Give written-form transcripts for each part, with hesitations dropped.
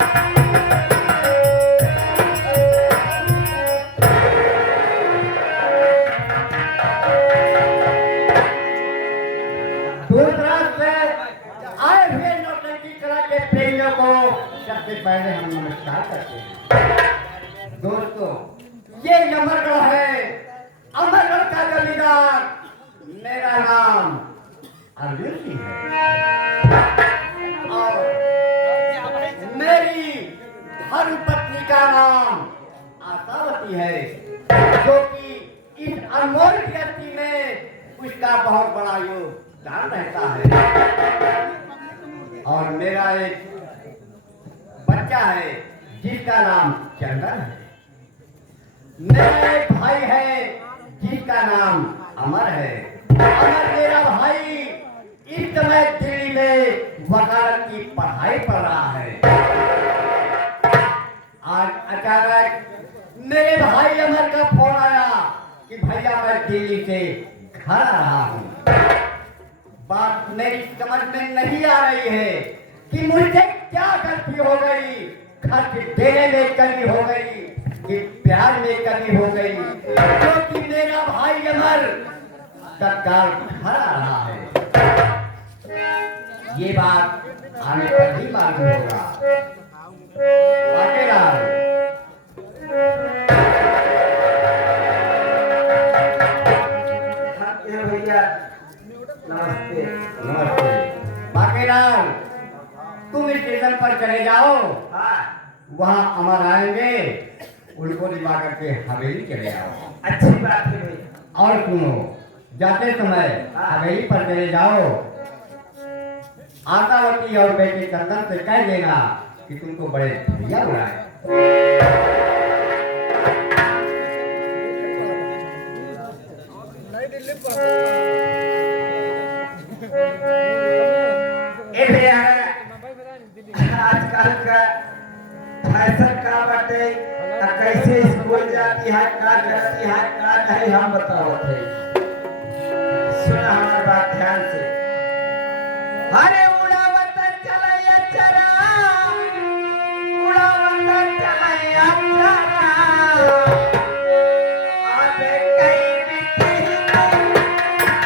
दूर दराज से आए हुए नौटंकी कला के प्रेमियों को सबसे पहले हम नमस्कार करते हैं। दोस्तों, ये अमरगढ़ है। अमरगढ़ का जमींदार मेरा नाम अर्जुन सिंह है और मेरी धर्मपत्नी का नाम आशावती है, जो कि इस अनमोल व्यक्ति में उसका बहुत बड़ा योगदान रहता है। और मेरा एक बच्चा है जिसका नाम चंदन है। मेरा एक भाई है जिसका नाम अमर है। अमर मेरा भाई इस समय दिल्ली में वकालत की पढ़ाई पढ़ रहा है। आज अचानक मेरे भाई अमर का फोन आया कि भैया मैं दिल्ली से घर आ रहा हूँ। बात मेरी समझ में नहीं आ रही है कि मुझे क्या गलती हो गई, खर्च देने में कमी हो गई कि प्यार में कमी हो गई, क्योंकि मेरा भाई अमर तत्काल घर आ रहा है। ये बात आने पर ही मालूम होगा। भैया नमस्ते। नमस्ते बाकेलाल, तुम स्टेशन पर चले जाओ। वहाँ अमर आएंगे, उनको दिवा करके हवेली चले आओ। अच्छी बात है भैया। और सुनो, जाते समय हवेली पर चले जाओ। आशावती और बेटे चंदन से कह देना कि तुमको बड़े भैया बुलाए। आजकल का फैशन का बाटे, कैसे स्कूल जाती है, का करती है, का नहीं, हम बताओ थे। सुना हमारी बात ध्यान से। अरे उड़ावत चलैया चरा, उड़ावत चलैया चरा, आबे कई बिटी उड़ावत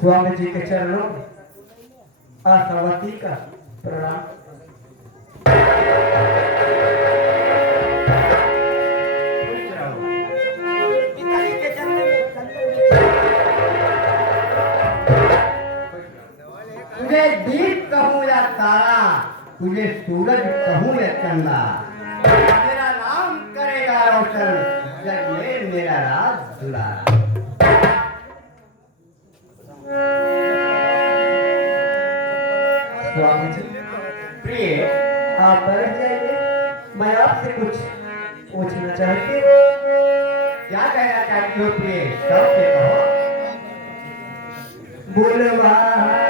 स्वामी जी के चरणों आशावती का प्रणाम। तुझे दीप कहूँ या तारा, तुझे सूरज कहूँ या चंदा, मेरा नाम करेगा रोशन जग में मेरा राज दुलारा। स्वामी जी प्रिय, आप बैठ जाइए, मैं आपसे कुछ पूछना चाहती हो? क्या कहना चाहती हो प्रिय? सब से कहो। बुलवाए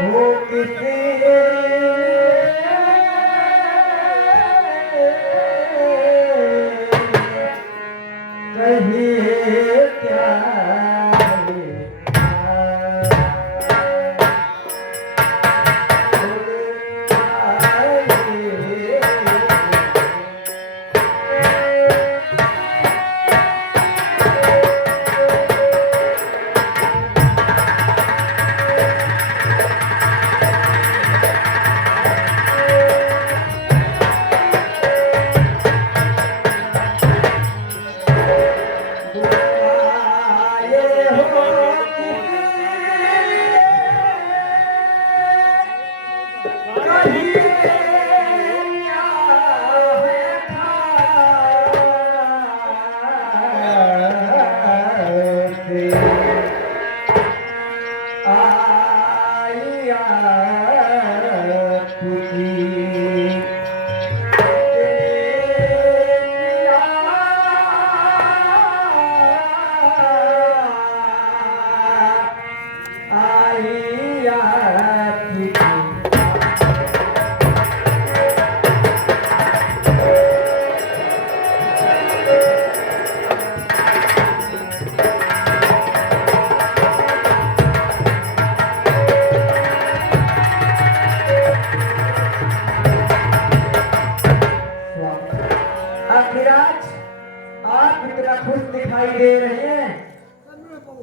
हो किसी कहिए क्या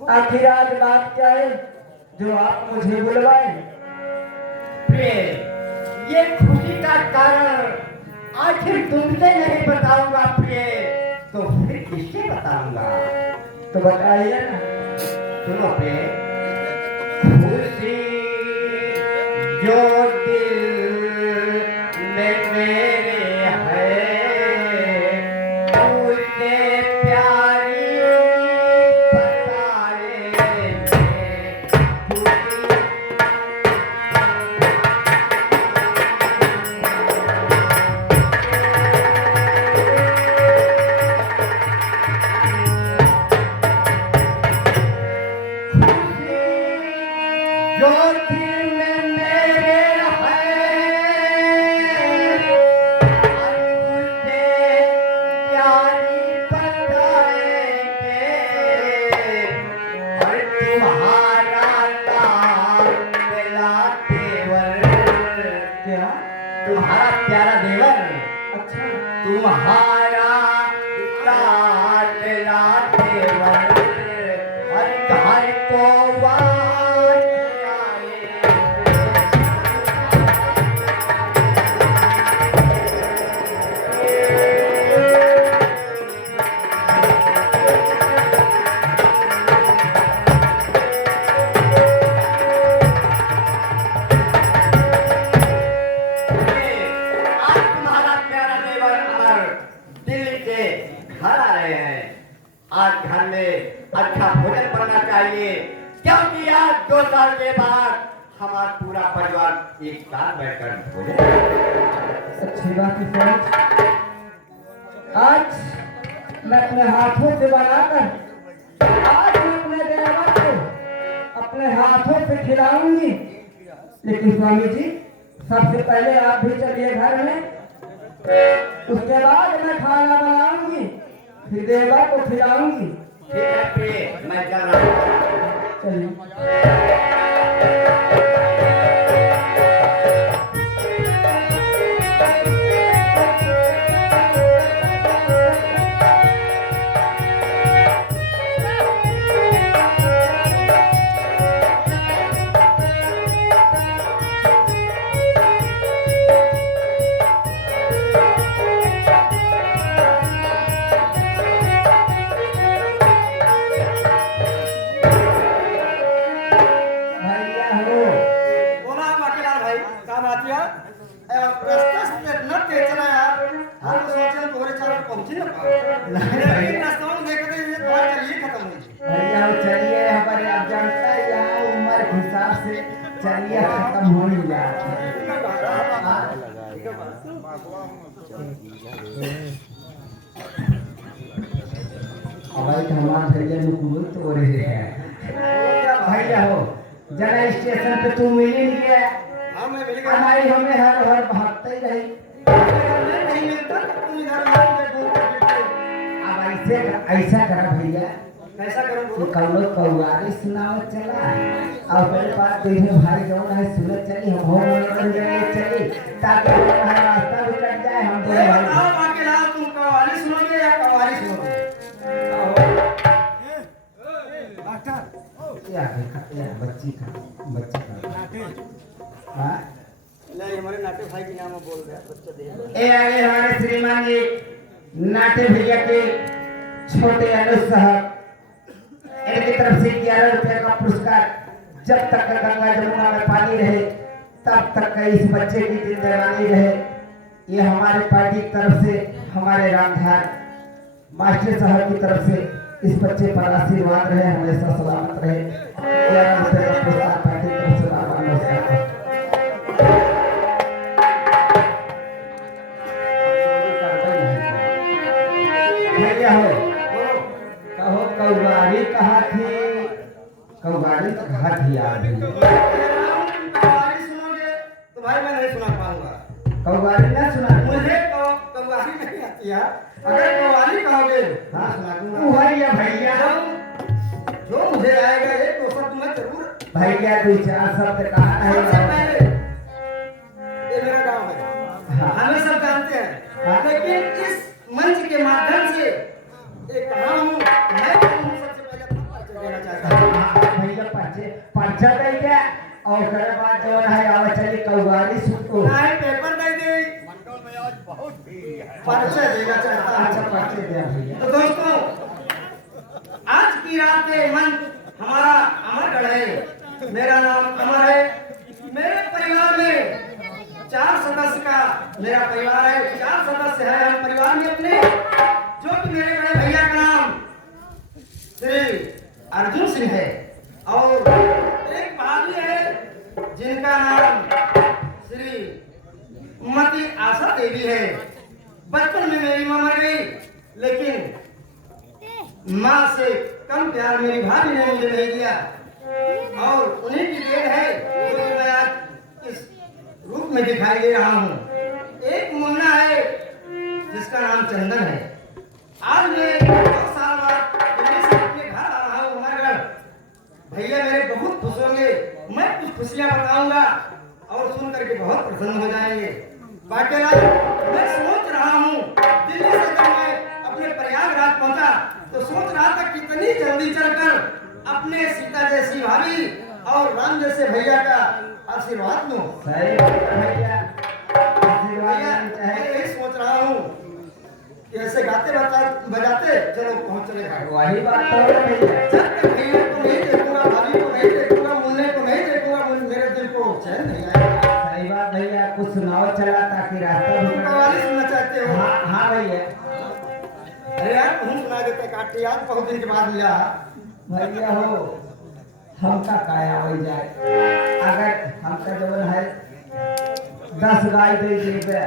आखिर आज बात क्या है जो आप मुझे बुलवाए? प्रिय, ये खुशी का कारण आखिर तुमसे नहीं बताऊंगा प्रिय, तो फिर किससे बताऊंगा? तो बताइए ना। सुनो प्रिय, खुशी जो दिल में मेरे है उससे प्यारी तुम्हारा प्यारा देवर, अच्छा तुम्हारा लाडला देवर हर घर को आज घर में अच्छा भोजन बनना चाहिए, क्योंकि आज 2 साल के बाद हमारा पूरा परिवार एक साथ बैठकर भोजन। अच्छी बात है सर। आज मैं अपने हाथों से बनाकर आज मैं अपने देवर को अपने हाथों से खिलाऊंगी। लेकिन स्वामी जी, सबसे पहले आप भी चलिए घर में, उसके बाद मैं खाना बनाऊंगी, फिर देवर को खिलाऊंगी। ठीक है प्रिय, मैं चल रहा हूँ। चलिए। भैया हो काम आती है रास्ता से इतना तेज चला यार हम तो सोचे तोरे चार पहुंच ही ना पाए लेकिन रास्ता में देखते ये तो चलिए खत्म हो गई भैया चलिए हमारे आप जानता है यहाँ उम्र के हिसाब से चलिए खत्म हो ही जाता है। भाई हमारे भैया नुकुल तो रहे हैं भैया हो जरा स्टेशन पे तू मिल ही गया हां मैं मिल गया हमारी हमें हर हर भागते ही रही नहीं मिलता तुम इधर अब ऐसे ऐसा करा भैया कैसा करूं कि बोलो कौनो कौवारी सुनाओ चला और मेरे पास देखो भाई जौन है सुनत चली हम हो मनोरंजन चली ताकि हमारा रास्ता भी कट जाए हम ये दोनों बताओ भाई बाकी लाओ तुम कवाली सुनोगे या कवाली सुनोगे या बच्ची का हाँ नहीं हमारे नाटे भाई के नाम बोल रहे हैं बच्चा दे ए आगे हमारे श्रीमान जी नाटे भैया के छोटे अनुज साहब इनकी तरफ से 11 रुपए का पुरस्कार जब तक गंगा जमुना में पानी रहे तब तक इस बच्चे की जिंदगानी रहे ये हमारे पार्टी की तरफ से हमारे रामधार मास्टर साहब की तरफ से इस बच्चे पर आशीर्वाद रहे हमेशा सलामत रहे 11 रुपए का पुरस्कार पार्टी की तरफ से बाबा नमस्कार भैया हो कहो कौवारी कहा थी कौवारी तो कहा थी यार कवाली सुनोगे तो भाई मैं नहीं सुना पाऊंगा कौवारी ना सुना मुझे कवाली नहीं आती है अगर कवाली कहोगे हाँ सुना तू दूंगा है या भैया जो मुझे आएगा एक दो शब्द मैं जरूर भैया कोई चार शब्द कहा सबसे है पहले ये मेरा गांव है हाँ। हमें सब जानते हाँ। हैं लेकिन इस मंच के माध्यम से एक कहा हूँ मैं सबसे पहले अपना परिचय देना चाहता हूँ हाँ, भैया पर्चा दे क्या और करे बाद जो है आवे चली कौवारी सुनको ना ही पेपर दे दे परिचय देना चाहता अच्छा हूँ पर्चे दे भैया तो दोस्तों आज की रात के मंच हमारा अमरगढ़ है मेरा नाम अमर है मेरे परिवार में 4 सदस्य का मेरा परिवार है 4 सदस्य है हम परिवार में अपने जो कि मेरे बड़े भैया का नाम श्री अर्जुन सिंह है और एक भाभी है जिनका नाम श्री मती आशा देवी है बचपन में मेरी मां मर गई लेकिन मां से कम प्यार मेरी भाभी ने मुझे नहीं दिया और उन्हीं की देन है जो कि मैं आज इस रूप में दिखाई दे रहा हूँ एक मुन्ना है जिसका नाम चंदन है आज मैं 2 साल बाद दिल्ली से अपने घर आ रहा हूँ अमरगढ़ भैया मेरे बहुत खुश होंगे मैं कुछ खुशियां बताऊंगा और सुन करके बहुत प्रसन्न हो जाएंगे बाकेलाल मैं सोच रहा हूँ दिल्ली से जब मैं अपने प्रयागराज पहुंचा तो सोच रहा था कितनी जल्दी चलकर अपने सीता जैसी भाभी और राम जैसे भैया का आशीर्वाद लूं सही बात है भैया आशीर्वाद भैया लेना मैं चाहे यही सोच रहा हूँ कि ऐसे गाते बजाते चलो पहुंच चलेगा वही बात तो है भैया जब तक भैया को नहीं देखूंगा भाभी को नहीं देखूंगा मुन्ने को नहीं देखूंगा मेरे दिल को चैन नहीं आएगा सही बात भैया कुछ सुनाओ चला ताकि रास्ता भी तुम कव्वाली सुनना चाहते हो हाँ हाँ भैया अरे यार तुम सुना देते काटे यार बहुत दिन के बाद मिला भैया हो हमका काया हो जाए अगर हमका जवन है 10 गाय दे देबे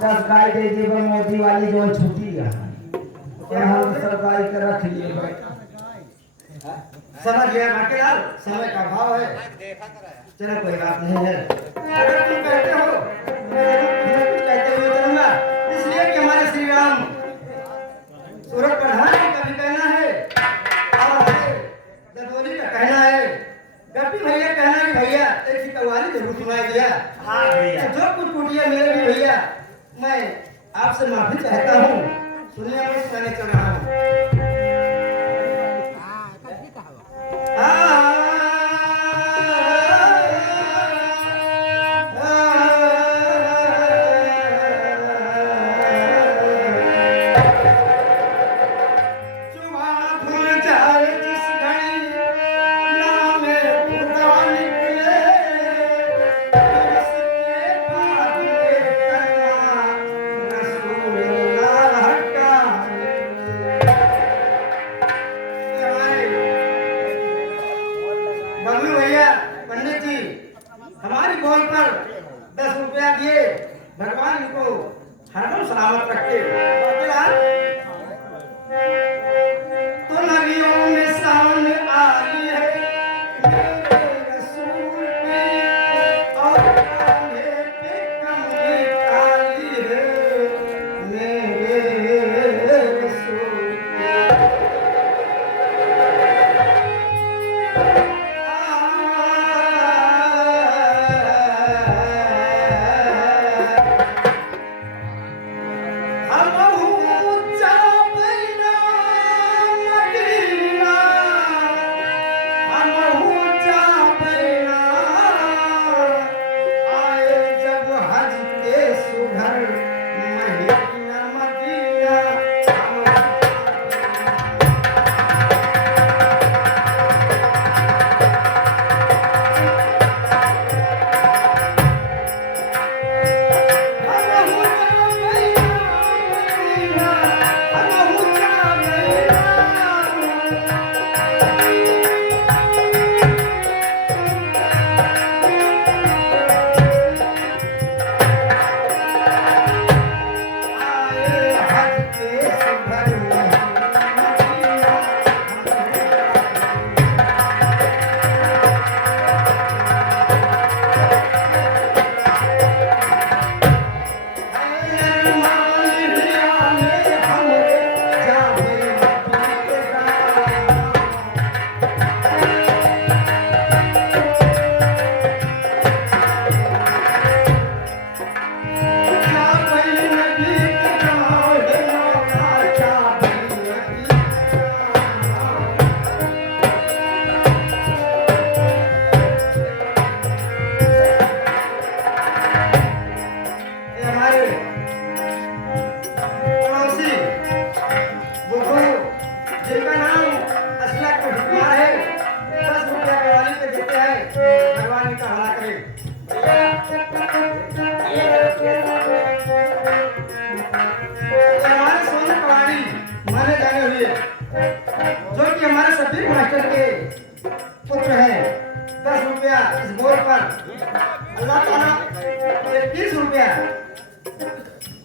10 गाय दे देबे मोदी वाली जो छुट्टी है और हम सब गाय के रख लिए समझ गया बाकेलाल समय का भाव है चलो कोई बात नहीं है अगर तुम कहते हो मैं जरूर कुछ कहते हुए चलूंगा इसलिए कि हमारे श्री राम सूरत प्रधान का भी कहना है और ददोली का कहना है गप्पी भैया कहना है कि भैया एक सी कव्वाली जरूर सुनाई दिया हाँ भैया जो कुछ टूटिया मेरे भी भैया मैं आपसे माफी चाहता हूँ सुनने में सुनाने चल रहा हूँ बबलू भैया पंडित जी हमारी बोल पर 10 रुपया दिए, भगवान इनको हरदम सलामत रखे। तो नदियों में शान आई है मेरे रसूल की, और कांधे पे कमली काली है मेरे रसूल की।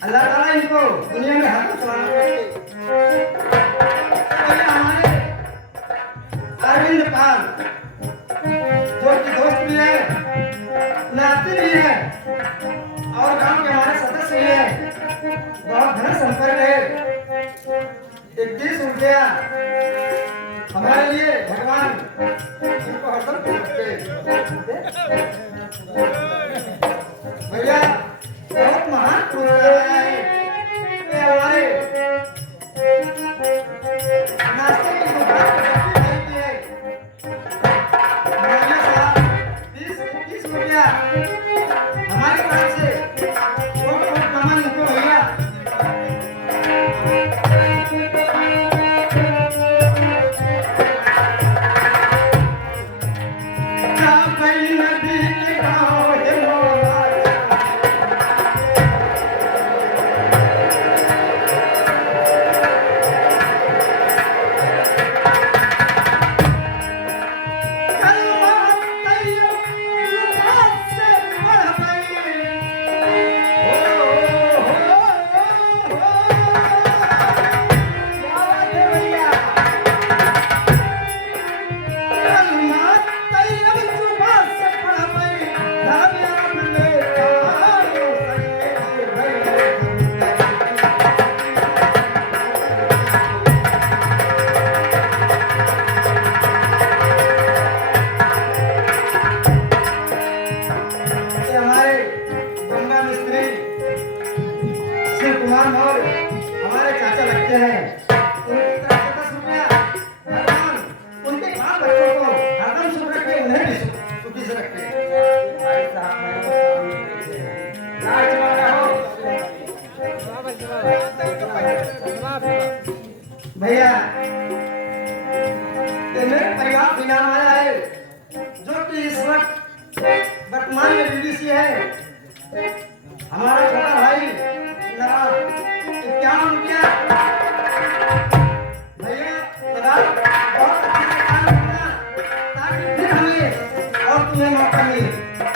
अल्लाह ताला इनको दुनिया में हर सलामत रखे। हमारे अरविंद पाल जो कि दोस्त भी है, नाती भी है और गांव के हमारे सदस्य भी है, बहुत घना संपर्क है। 21 रुपया हमारे लिए भगवान इनको हरदम रखे। भैया बहुत महान पुरस्कार है ये हमारे नाश्ते की दुकान पर है। मौलाना साहब 20 रुपया हमारी तरफ से बहुत नमन इनको भैया। हमारे चाचा लगते हैं, उनकी तरफ से 10 रुपया भगवान उनके 5 बच्चों को हरदम सुख रखे, उन्हें भी सुखी से रखे। भैया मेरे परिवार बिना आया है जो कि इस वक्त वर्तमान में बीबीसी है। हमारा छोटा भाई 51 रुपया भैया बहुत अच्छे से काम करना ताकि फिर हमें और तुम्हें मौका मिले